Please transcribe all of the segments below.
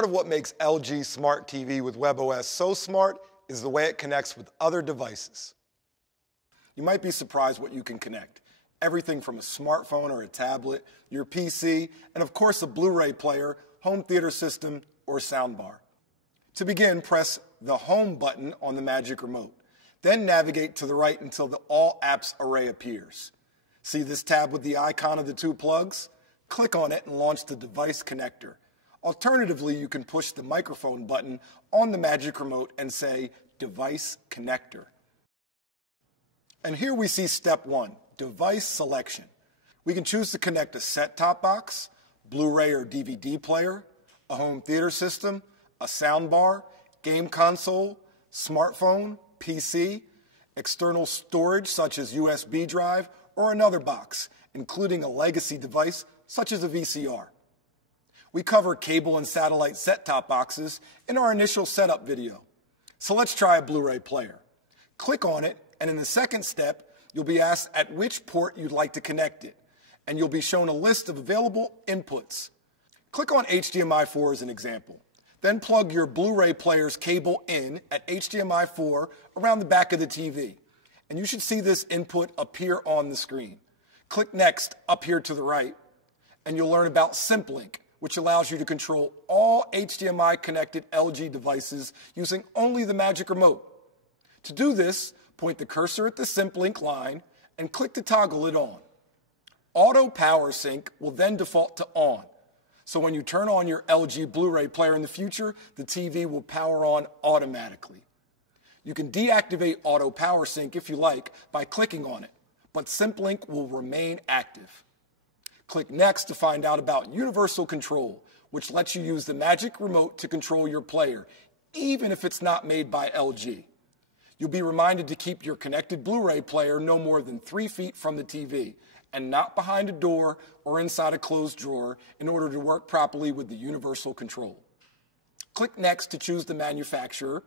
Part of what makes LG Smart TV with WebOS so smart is the way it connects with other devices. You might be surprised what you can connect. Everything from a smartphone or a tablet, your PC, and of course a Blu-ray player, home theater system, or soundbar. To begin, press the Home button on the Magic Remote. Then navigate to the right until the All Apps array appears. See this tab with the icon of the two plugs? Click on it and launch the device connector. Alternatively, you can push the microphone button on the Magic Remote and say Device Connector. And here we see step 1, device selection. We can choose to connect a set-top box, Blu-ray or DVD player, a home theater system, a soundbar, game console, smartphone, PC, external storage such as USB drive, or another box, including a legacy device such as a VCR. We cover cable and satellite set-top boxes in our initial setup video. So let's try a Blu-ray player. Click on it, and in the second step, you'll be asked at which port you'd like to connect it, and you'll be shown a list of available inputs. Click on HDMI 4 as an example. Then plug your Blu-ray player's cable in at HDMI 4 around the back of the TV, and you should see this input appear on the screen. Click Next up here to the right, and you'll learn about Simplink, which allows you to control all HDMI-connected LG devices using only the Magic Remote. To do this, point the cursor at the Simplink line and click to toggle it on. Auto Power Sync will then default to on. So when you turn on your LG Blu-ray player in the future, the TV will power on automatically. You can deactivate Auto Power Sync if you like by clicking on it, but Simplink will remain active. Click Next to find out about Universal Control, which lets you use the Magic Remote to control your player, even if it's not made by LG. You'll be reminded to keep your connected Blu-ray player no more than 3 feet from the TV and not behind a door or inside a closed drawer in order to work properly with the Universal Control. Click Next to choose the manufacturer.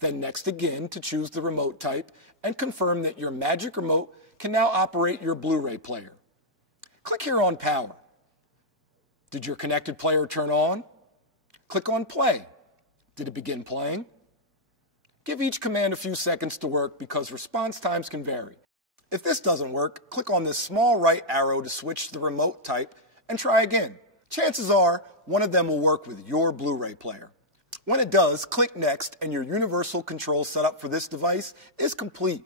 Then Next again to choose the remote type and confirm that your Magic Remote can now operate your Blu-ray player. Click here on Power. Did your connected player turn on? Click on Play. Did it begin playing? Give each command a few seconds to work because response times can vary. If this doesn't work, click on this small right arrow to switch the remote type and try again. Chances are one of them will work with your Blu-ray player. When it does, click Next and your universal control setup for this device is complete.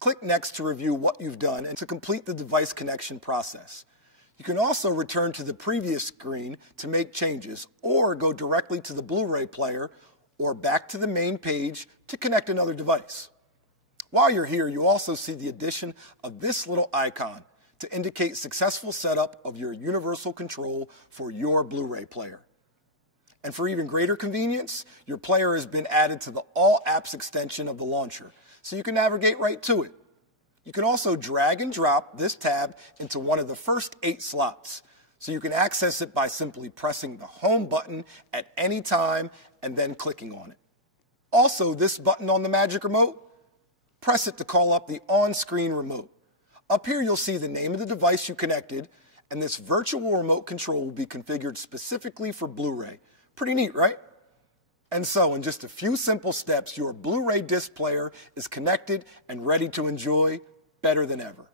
Click Next to review what you've done and to complete the device connection process. You can also return to the previous screen to make changes or go directly to the Blu-ray player or back to the main page to connect another device. While you're here, you also see the addition of this little icon to indicate successful setup of your universal control for your Blu-ray player. And for even greater convenience, your player has been added to the All Apps extension of the launcher, so you can navigate right to it. You can also drag and drop this tab into one of the first 8 slots, so you can access it by simply pressing the Home button at any time and then clicking on it. Also, this button on the Magic Remote, press it to call up the on-screen remote. Up here you'll see the name of the device you connected, and this virtual remote control will be configured specifically for Blu-ray. Pretty neat, right? And so, in just a few simple steps, your Blu-ray disc player is connected and ready to enjoy better than ever.